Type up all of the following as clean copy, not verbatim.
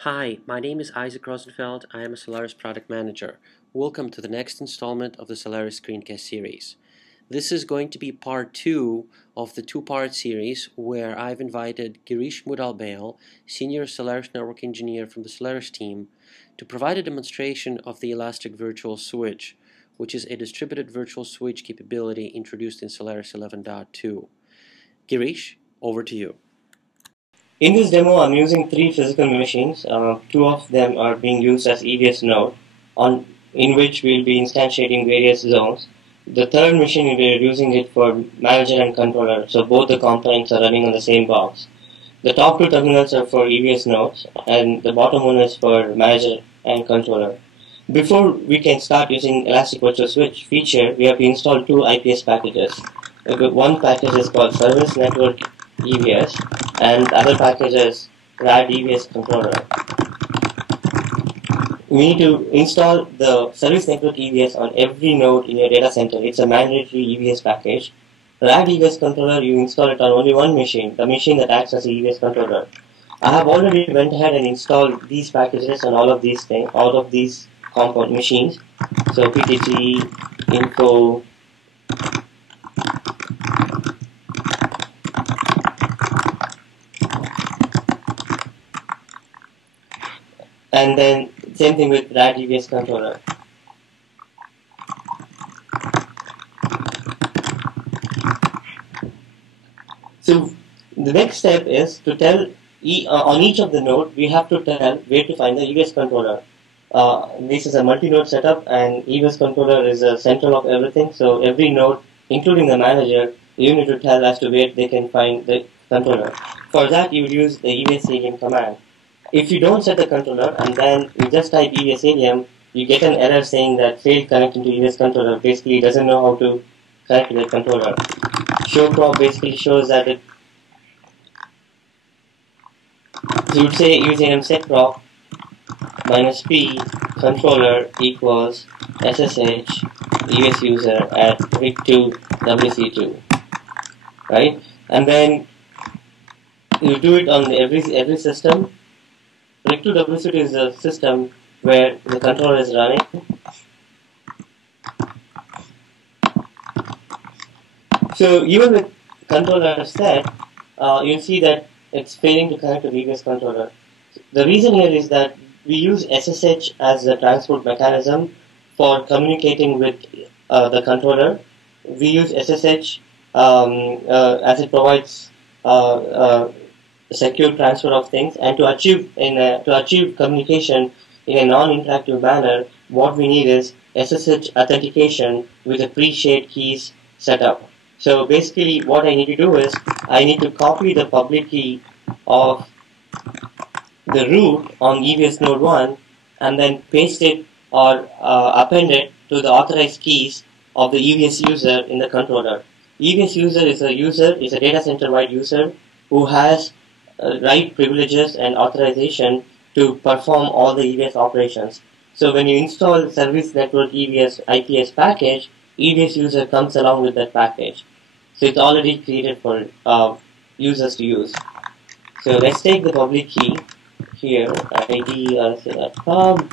Hi, my name is Isaac Rosenfeld. I am a Solaris product manager. Welcome to the next installment of the Solaris Screencast series. This is going to be part 2 of the two-part series where I've invited Girish Mudalbayal, Senior Solaris Network Engineer from the Solaris team, to provide a demonstration of the Elastic Virtual Switch, which is a distributed virtual switch capability introduced in Solaris 11.2. Girish, over to you. In this demo, I'm using three physical machines. Two of them are being used as EVS node, in which we'll be instantiating various zones. The third machine, we're using it for manager and controller, so both the components are running on the same box. The top two terminals are for EVS nodes, and the bottom one is for manager and controller. Before we can start using Elastic Virtual Switch feature, we have to install two IPS packages. One package is called Service Network EVS, and the other package is RAD EVS controller. We need to install the Service Network EVS on every node in your data center. It's a mandatory EVS package. RAD EVS controller, you install it on only one machine, the machine that acts as a EVS controller. I have already went ahead and installed these packages on all of these things, all of these component machines. So PTT, info, and then same thing with RAD EVS controller. So the next step is to tell on each of the node we have to tell where to find the EVS controller. This is a multi-node setup, and EVS controller is the central of everything. So every node, including the manager, you need to tell as to where they can find the controller. For that, you would use the EVS alien command. If you don't set the controller and then you just type EVS alien, you get an error saying that failed connecting to EVS controller. Basically, it doesn't know how to connect to the controller. Show prop basically shows that it. So you would say using set prop minus p controller equals SSH EVS user at RIG2 WC2, right? And then you do it on every system. RIG2 WC2 is a system where the controller is running. So even with controller set, you'll see that it's failing to connect to the EVS controller. The reason here is that we use SSH as the transport mechanism for communicating with the controller. We use SSH as it provides secure transfer of things, and to achieve communication in a non-interactive manner, what we need is SSH authentication with a pre-shared keys setup. So basically, what I need to do is I need to copy the public key of the root on EVS node 1 and then paste it or append it to the authorized keys of the EVS user in the controller. EVS user is a data center wide user who has right privileges and authorization to perform all the EVS operations. So when you install Service Network EVS IPS package, EVS user comes along with that package. So it's already created for users to use. So let's take the public key here, id.com.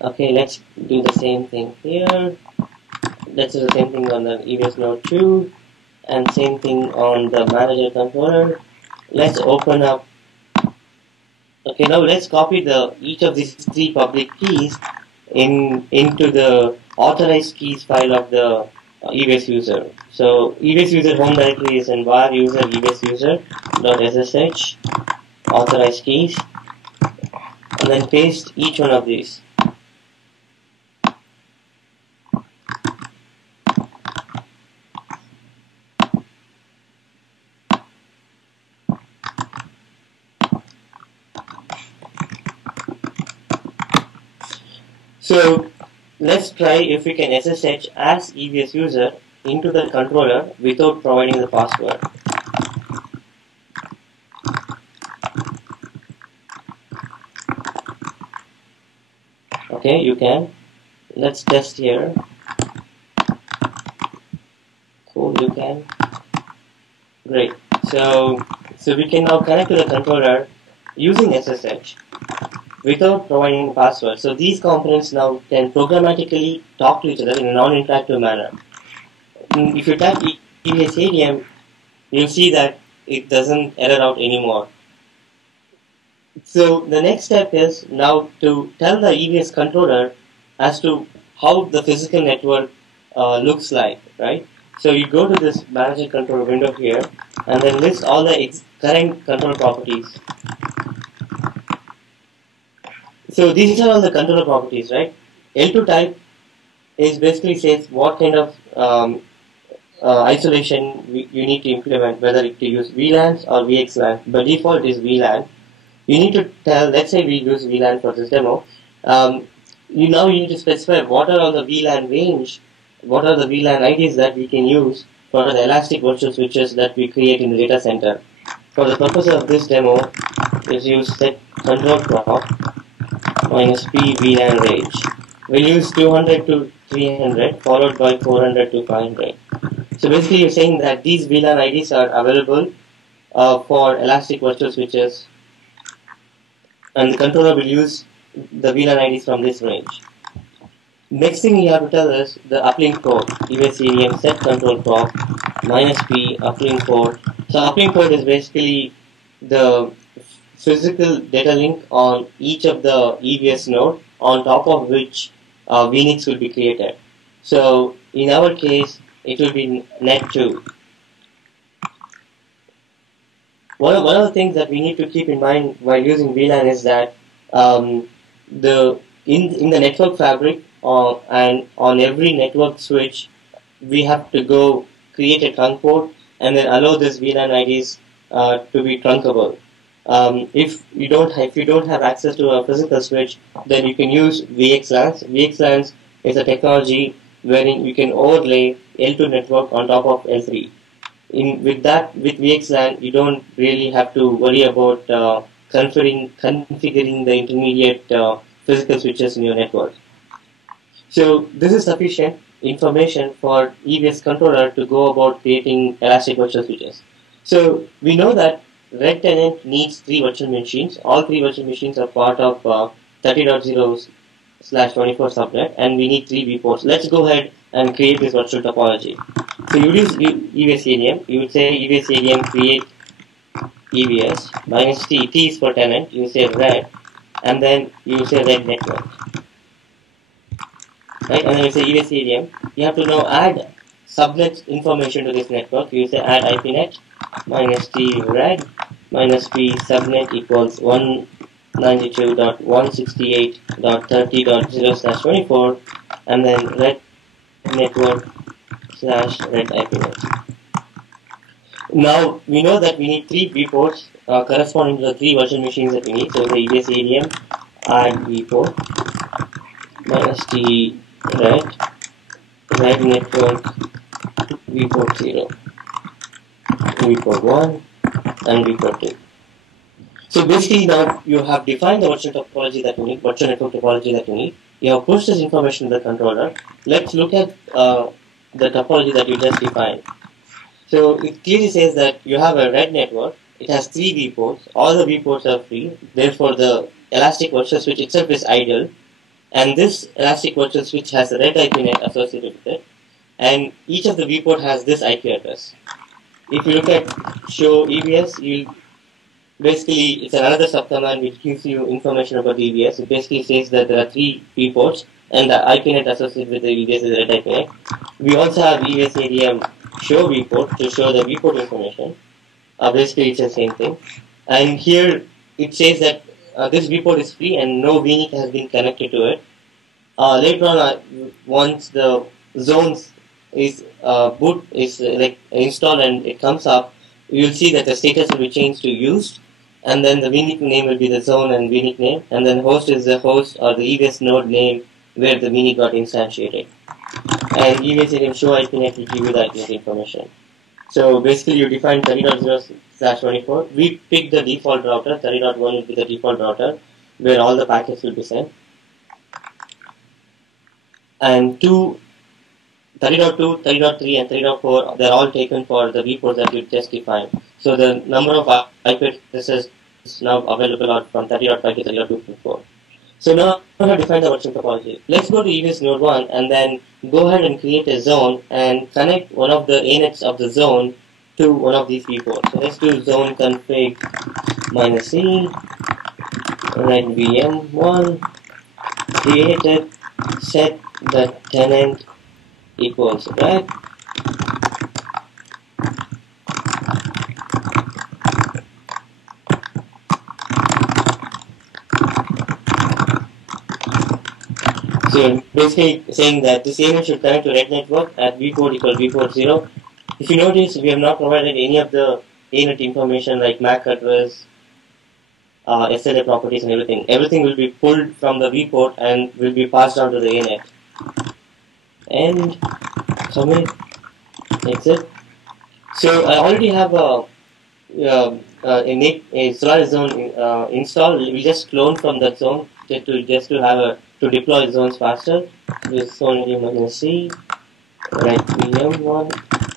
Okay, let's do the same thing here. Let's do the same thing on the EVS node 2 and same thing on the manager controller. Let's open up. Okay, now let's copy each of these three public keys into the authorized keys file of the EVS user. So EVS user home directory is in var user EVS user .ssh authorized keys, and then paste each one of these. So let's try if we can SSH as EVS user into the controller without providing the password. Okay, you can. Let's test here. Cool, you can. Great. So we can now connect to the controller using SSH. without providing password. So these components now can programmatically talk to each other in a non-interactive manner. If you type EBS ADM, you'll see that it doesn't error out anymore. So the next step is now to tell the EBS controller as to how the physical network looks like, right? So you go to this manager controller window here and then list all the current control properties. So these are all the controller properties, right? L2 type is basically says what kind of isolation you need to implement, whether to use VLANs or VXLAN. By default is VLAN. You need to tell, let's say we use VLAN for this demo. You need to specify what are all the VLAN range, what are the VLAN IDs that we can use for the elastic virtual switches that we create in the data center. For the purpose of this demo, is use set control prop minus p VLAN range. We'll use 200 to 300 followed by 400 to 500. So basically you're saying that these VLAN IDs are available for elastic virtual switches, and the controller will use the VLAN IDs from this range. Next thing you have to tell is the uplink code. EBS ADM set control prop minus p uplink code. So uplink code is basically the physical data link on each of the EBS node on top of which VNICs will be created. So in our case, it will be net 2. One of the things that we need to keep in mind while using VLAN is that in the network fabric and on every network switch, we have to go create a trunk port and then allow this VLAN IDs to be trunkable. If you don't have access to a physical switch, then you can use VXLANs. VXLANs is a technology wherein you can overlay L2 network on top of L3. With VXLAN, you don't really have to worry about configuring the intermediate physical switches in your network. So this is sufficient information for EBS controller to go about creating elastic virtual switches. So we know that Red tenant needs 3 virtual machines. All 3 virtual machines are part of 30.0/24 subnet, and we need 3 vPorts. Let's go ahead and create this virtual topology. So you use EBS ADM. You would say EBS ADM create EBS minus T. T is for tenant. You say red, and then you say red network. Right, and then you say EBS ADM. You have to now add subnet information to this network. You say add IPNet minus T red minus P subnet equals 192.168.30.0/24, and then red network /red IPNet. Now we know that we need 3 vPorts corresponding to the 3 virtual machines that we need. So the EBS ADM add vPort minus T red network vPort 0, vPort 1, and vPort 2. So basically now you have defined the virtual topology that you need, virtual network topology that you need. You have pushed this information to the controller. Let's look at the topology that you just defined. So it clearly says that you have a red network. It has 3 vPorts. All the vPorts are free. Therefore, the elastic virtual switch itself is idle. And this elastic virtual switch has a red IPNet associated with it. And each of the vPort has this IP address. If you look at show EBS, basically it's another subcommand which gives you information about the EBS. It basically says that there are 3 vPorts and the IPNet associated with the EBS is red IPNet. We also have EBS ADM show vPort to show the vPort information. Basically it's the same thing. And here it says that this vPort is free and no VNIC has been connected to it. Later on, once the zones is installed and it comes up, you will see that the status will be changed to used, and then the VNIC name will be the zone and VNIC name, and then host is the host or the EBS node name where the VNIC got instantiated. And EBS ADM show IPNet will give you the IPNet information. So basically you define 30.0/24. We pick the default router. 30.1 will be the default router where all the packets will be sent. And 30.2, 30.3 and 30.4, they're all taken for the vPorts that you just defined. So the number of IP addresses is now available from 30.5 to 30.2.4. So now I have defined the virtual topology. Let's go to EVS node 1 and then go ahead and create a zone and connect one of the ANETs of the zone to one of these viewports. So let's do zone config -e, write VM1, create it, set the tenant equals red. So basically saying that this ANET should connect to red network at vport equal vport 0. If you notice, we have not provided any of the ANET information like MAC address, SLA properties and everything. Everything will be pulled from the vport and will be passed on to the ANET. And commit, exit. So I already have a Solaris zone installed. We just clone from that zone to deploy zones faster. With zone -c, write VM1,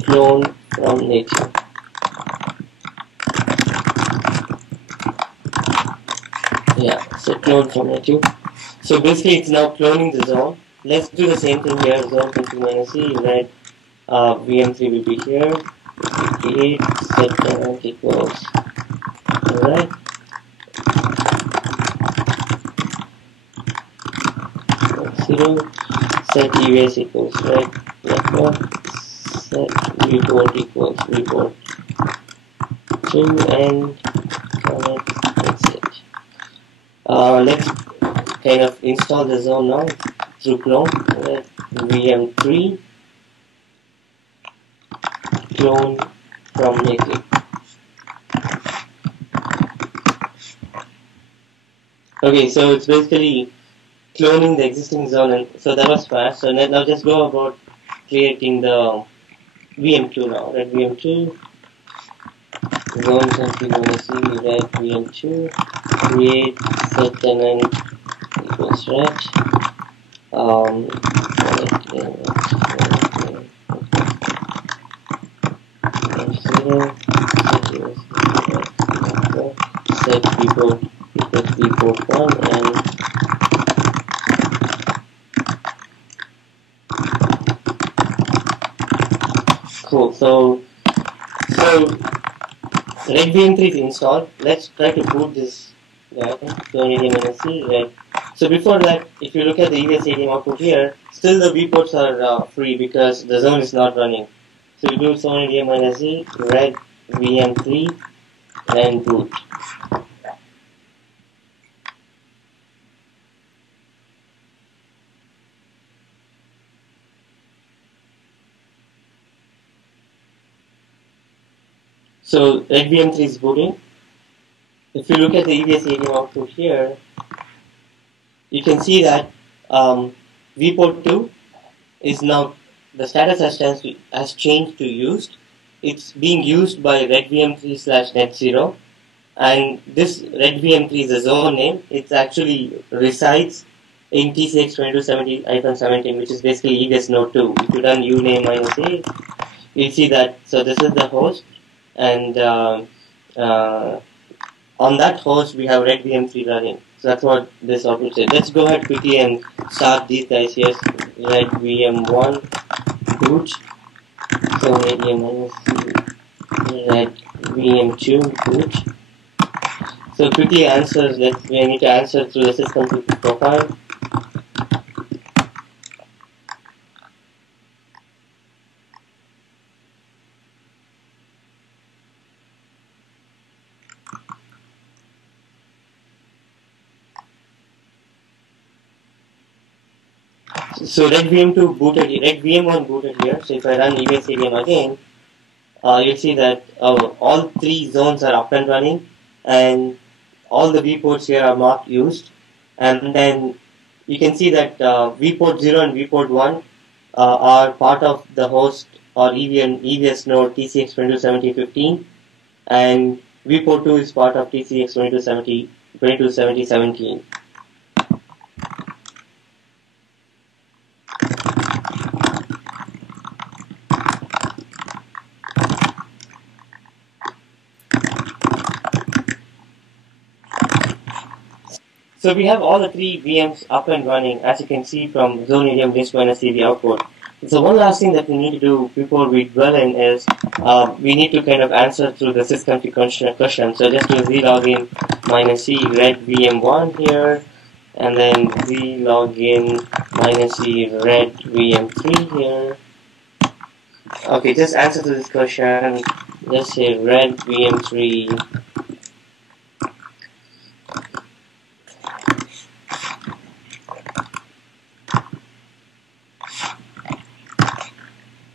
clone from nature. Yeah, so clone from nature. So basically, it's now cloning the zone. Let's do the same thing here. Zone config -c, write VM3 will be here. Create set tenant equals. Alright. Zero. Set EVS equals right network. Set report equals report 2 and connect exit. Let's kind of install the zone now through clone. VM3 clone from native. Okay, so it's basically cloning the existing zone, and so that was fast. So now just go about creating the VM2 now. Right, VM2 zone config -c, right, VM2 create set tenant equals right. Set vport equals vport 1 and cool. So Red VM3 is installed. Let's try to boot this guy. -c, right. So before that, if you look at the EVS ADM output here, still the vports are free because the zone is not running. So we do zone ADM -z, red VM3 and boot. So red VM3 is booting. If you look at the EVS ADM output here, you can see that vport 2 is now, the status has changed to used. It's being used by red VM3/net0, and this red VM3 is a zone name. It actually resides in TCX2270-17, which is basically EVS node 2. If you run uname -a, you'll see that. So this is the host, and on that host we have red VM3 running. So that's what this output says. Let's go ahead quickly and start these guys here. Red VM1 boot. So ADM -c, red VM2 boot. So quickly answers. We need to answer through the system profile. So red VM2 booted, red VM1 booted here. So if I run EVS ADM again, you'll see that all three zones are up and running, and all the vports here are marked used. And then you can see that vport 0 and vport 1 are part of the host or EVS node TCX2270-15, and vport 2 is part of TCX2270-17. So we have all the three VMs up and running, as you can see from zone medium disk minus CV output. So one last thing that we need to do before we dwell in is we need to kind of answer through the sysconfig question. So just do zlogin minus c red VM1 here, and then zlogin minus c red VM3 here. Okay, just answer to this question. Just say red VM3.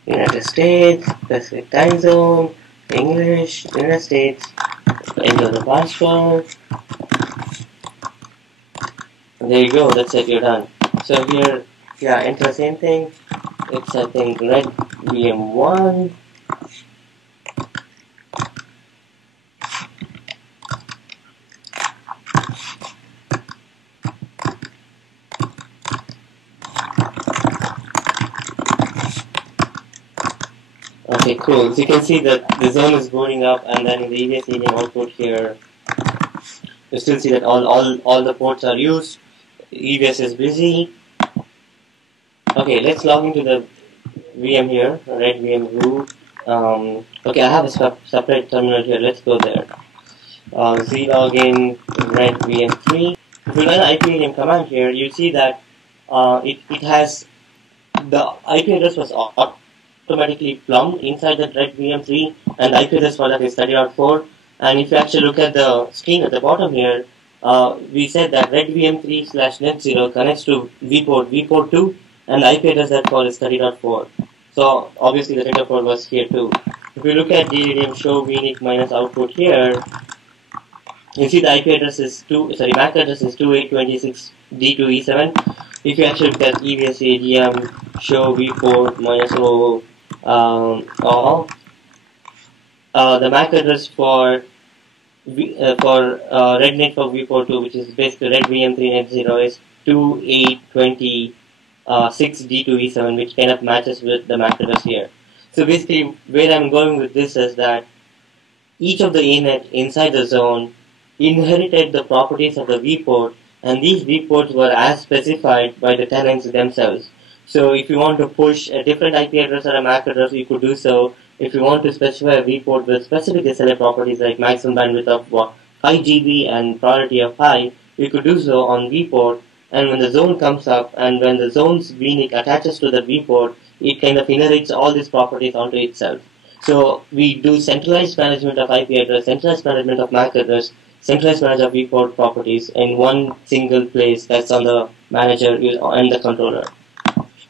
United States, Pacific time zone, English, United States, enter the password. There you go, that's it, you're done. So here, yeah, enter the same thing. It's, I think, red VM1. Okay, cool. So you can see that the zone is booting up, and then in the EVS medium output here, you still see that all the ports are used. EVS is busy. Okay, let's log into the VM here, red VM root. Okay, I have a separate terminal here. Let's go there. Zlogin red VM3. If you run the ipadm command here, you see that it has the IP address was automatically plumbed inside the red VM3, and the IP address for that is 30.4. And if you actually look at the screen at the bottom here, we said that red VM3 / net0 connects to vport 2, and the IP address that for is 30.4. So obviously the 30.4 was here too. If you look at DDM show vnic minus output here, you see the IP address is MAC address is 2826D2E7. If you actually look at EVS ADM show vport minus O all, the MAC address for red network vport 2, which is basically red VM3 net0, is 2826D2E7, which kind of matches with the MAC address here. So basically, where I'm going with this is that each of the ANET inside the zone inherited the properties of the vport, and these vports were as specified by the tenants themselves. So if you want to push a different IP address or a MAC address, you could do so. If you want to specify a vport with specific SLA properties like maximum bandwidth of 5 GB and priority of high, you could do so on vport, and when the zone comes up and when the zone's vnic attaches to the vport, it kind of inherits all these properties onto itself. So we do centralized management of IP address, centralized management of MAC address, centralized management of vport properties in one single place that's on the manager and the controller.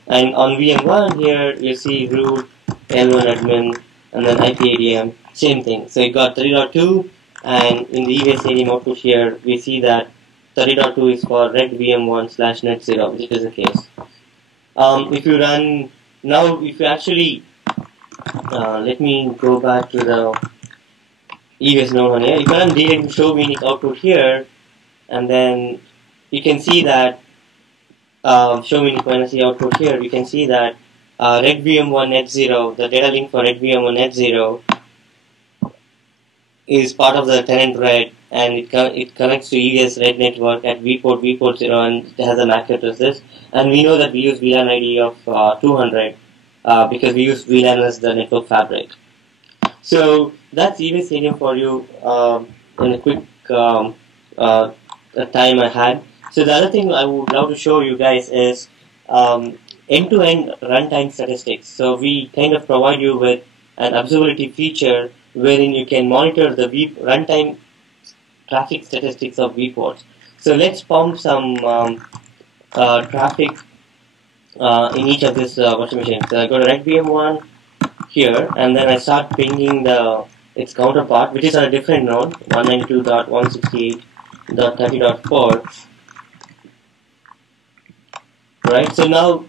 And on VM1 here, you see root, L1 admin, and then IPADM, same thing. So you got 30.2, and in the EVS ADM output here, we see that 30.2 is for red VM1 / net0, which is the case. If you run, now if you actually, let me go back to the EVS node one here. If you run DDM show vnic output here, and then you can see that show vnic minus the output here, you can see that red VM1 net0, the data link for red VM1 net0 is part of the tenant red, and it connects to EVS red network at vport 0, and it has a MAC address this. And we know that we use VLAN ID of 200 because we use VLAN as the network fabric. So that's EVS Stadium for you in a quick time I had. So the other thing I would love to show you guys is end-to-end runtime statistics. So we kind of provide you with an observability feature wherein you can monitor the runtime traffic statistics of vports. So let's pump some traffic in each of these virtual machines. So I go to red VM1 here, and then I start pinging its counterpart, which is on a different node, 192.168.30.4. Right, so now,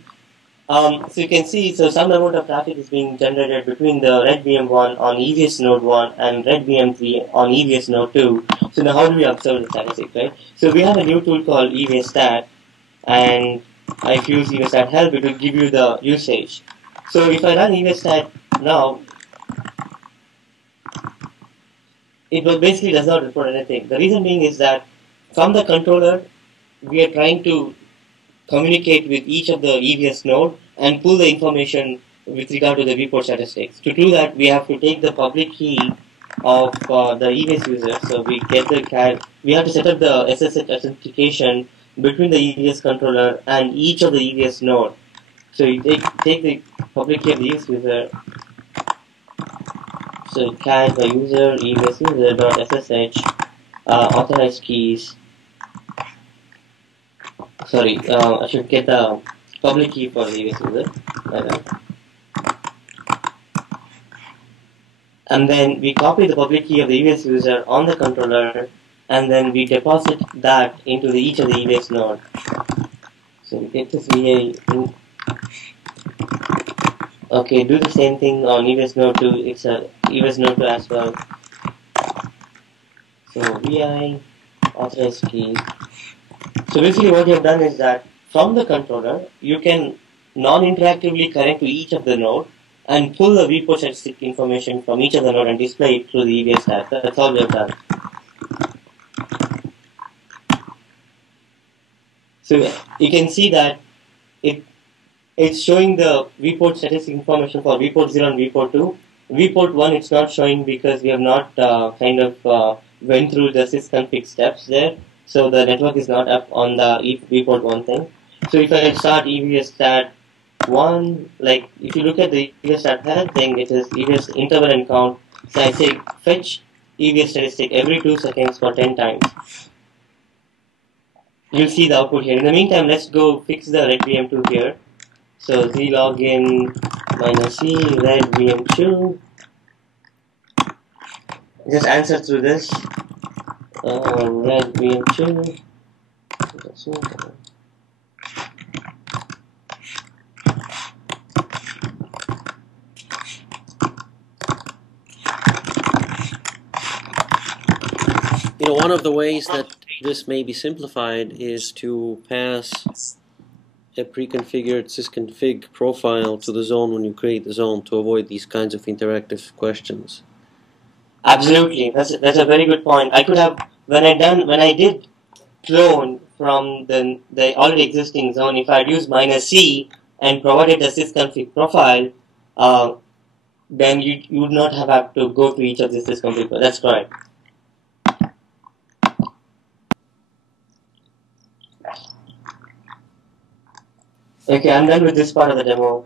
so you can see, so some amount of traffic is being generated between the red VM1 on EVS node 1 and red VM3 on EVS node 2. So now how do we observe the statistics, right? So we have a new tool called EVS stat, and if you use EVS stat help, it will give you the usage. So if I run EVS stat now, it basically does not report anything. The reason being is that from the controller, we are trying to communicate with each of the EVS node and pull the information with regard to the vport statistics. To do that, we have to take the public key of the EVS user. So we get the we have to set up the SSH authentication between the EVS controller and each of the EVS node. So you take the public key of the EVS user. So cat the user EVS user dot SSH authorized keys. Sorry, I should get the public key for the EVS user. And then we copy the public key of the EVS user on the controller, and then we deposit that into each of the EVS node. So we get this VA. Okay, do the same thing on EVS node 2. It's a EVS node 2 as well. So VI authorized key. So basically, what you have done is that from the controller, you can non-interactively connect to each of the node and pull the vport statistic information from each of the node and display it through the EVS tab. That's all we have done. So you can see that it's showing the vport statistic information for vport 0 and vport 2. Vport 1 it's not showing because we have not went through the sysconfig steps there. So the network is not up on the vport 1 thing. So if I start EVS stat 1, like if you look at the EVS stat head thing, it is EVS interval and count. So I say fetch EVS statistic every 2 seconds for 10 times. You'll see the output here. In the meantime, let's go fix the red VM2 here. So z login -c red VM2. Just answer through this. Red VM2. One of the ways that this may be simplified is to pass a pre-configured sysconfig profile to the zone when you create the zone to avoid these kinds of interactive questions. Absolutely, that's a very good point. I could have when I did clone from the already existing zone, if I had used -c and provided the sysconfig profile, then you would not have to go to each of these sysconfig. That's correct. Okay, I'm done with this part of the demo.